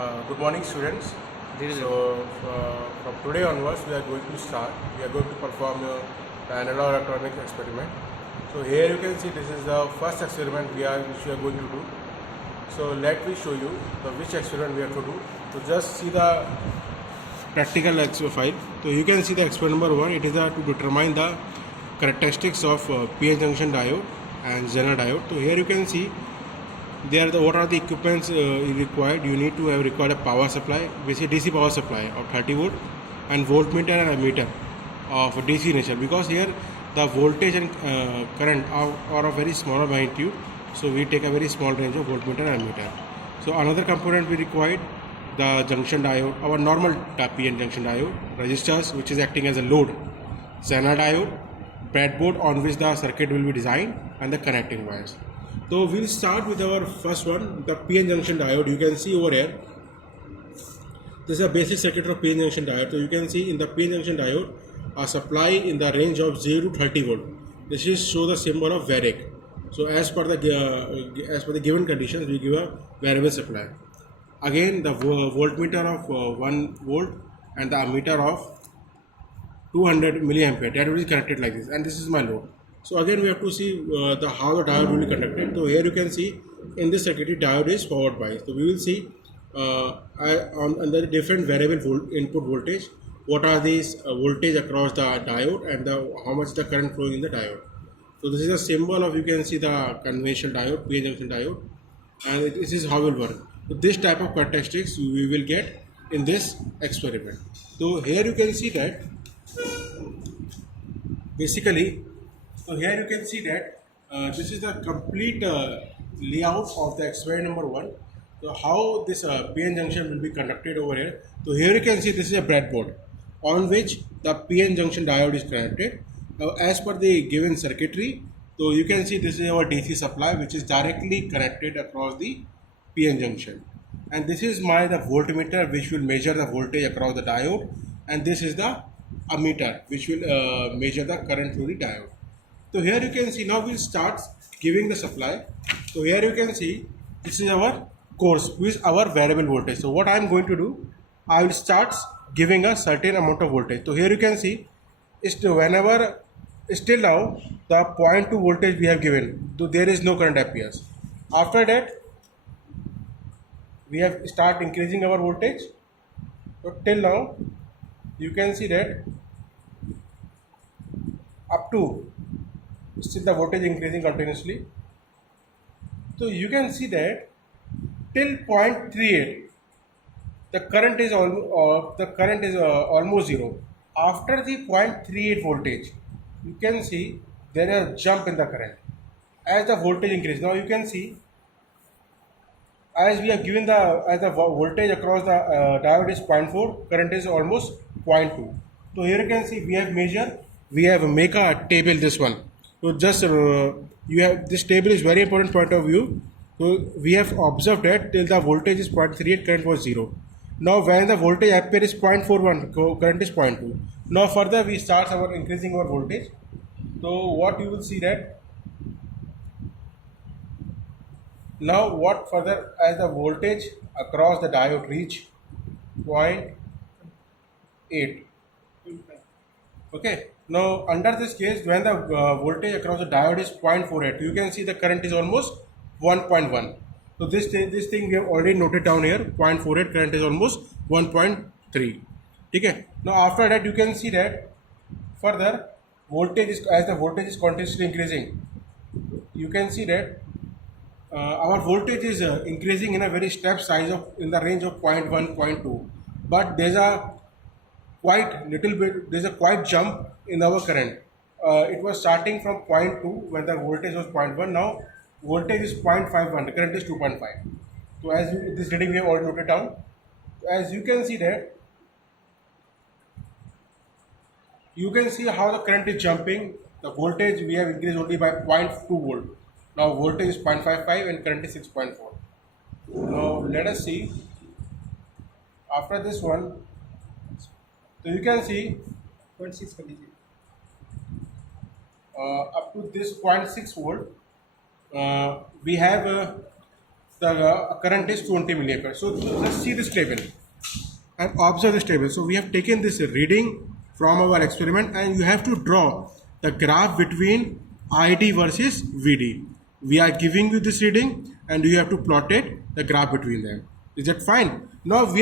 Good morning, students. So, from today onwards, we are going to start. We are going to perform the analog electronics experiment. So here you can see this is the first experiment which we are going to do. So let me show you which experiment we have to do. So just see the practical file. So you can see the experiment number 1. It is to determine the characteristics of PN junction diode and Zener diode. So here you can see what are the equipments required. You need to have required a power supply, basically DC power supply of 30 volt, and voltmeter and ammeter of DC nature, because here the voltage and current are of very small magnitude, so we take a very small range of voltmeter and ammeter. So another component we required, the junction diode, our normal PN junction diode, resistors which is acting as a load, Zener diode, breadboard on which the circuit will be designed, and the connecting wires. So we'll start with our first one, the PN junction diode. You can see over here, this is a basic circuit of PN junction diode. So you can see in the PN junction diode, a supply in the range of 0 to 30 volt. This is show the symbol of variac. So as per the given conditions, we give a variable supply. Again, the voltmeter of 1 volt and the ammeter of 200 milliampere, that will be connected like this, and this is my load. So again we have to see how the diode will be conducted. So here you can see in this circuit diode is forward biased. So we will see on the different variable input voltage, what are these voltage across the diode, and how much the current flowing in the diode. So this is a symbol of, you can see the conventional diode, PN junction diode, and this is how it will work. So this type of characteristics we will get in this experiment. So here you can see that basically, so here you can see that this is the complete layout of the experiment number 1. So how this PN junction will be conducted over here. So here you can see this is a breadboard on which the PN junction diode is connected. Now as per the given circuitry, so you can see this is our DC supply which is directly connected across the PN junction. And this is the voltmeter which will measure the voltage across the diode, and this is the ammeter which will measure the current through the diode. So here you can see, now we'll start giving the supply. So here you can see this is our course, which is our variable voltage. So what I am going to do, I will start giving a certain amount of voltage. So here you can see whenever still now the 0.2 voltage we have given, so there is no current appears. After that we have start increasing our voltage. So till now you can see that up to still the voltage increasing continuously. So you can see that till 0.38 the current is almost zero. After the 0.38 voltage, you can see there is a jump in the current as the voltage increases. Now you can see, as we have given the voltage across the diode is 0.4, current is almost 0.2. So here you can see we have make a table, this one. So just you have this table is very important point of view. So we have observed that till the voltage is 0.38, current was 0. Now when the voltage appear is 0.41, current is 0.2. Now further we start increasing our voltage. So what you will see that now what further, as the voltage across the diode reach 0.8. Okay. Now under this case, when the voltage across the diode is 0.48, you can see the current is almost 1.1. So this thing we have already noted down here, 0.48, current is almost 1.3. Okay. Now after that you can see that further voltage is, as the voltage is continuously increasing, you can see that our voltage is increasing in a very step size of in the range of 0.1, 0.2, but there's a quite jump in our current. It was starting from 0.2 when the voltage was 0.1. Now voltage is 0.51, the current is 2.5. So as this reading we have already noted down. As you can see that, you can see how the current is jumping. The voltage we have increased only by 0.2 volt. Now voltage is 0.55 and current is 6.4. Now let us see after this one. So you can see 0.6 up to this 0.6 volt, we have the current is 20 milliampere. So let's see this table and observe this table. So we have taken this reading from our experiment, and you have to draw the graph between ID versus VD. We are giving you this reading and you have to plot it, the graph between them. Is that fine? Now we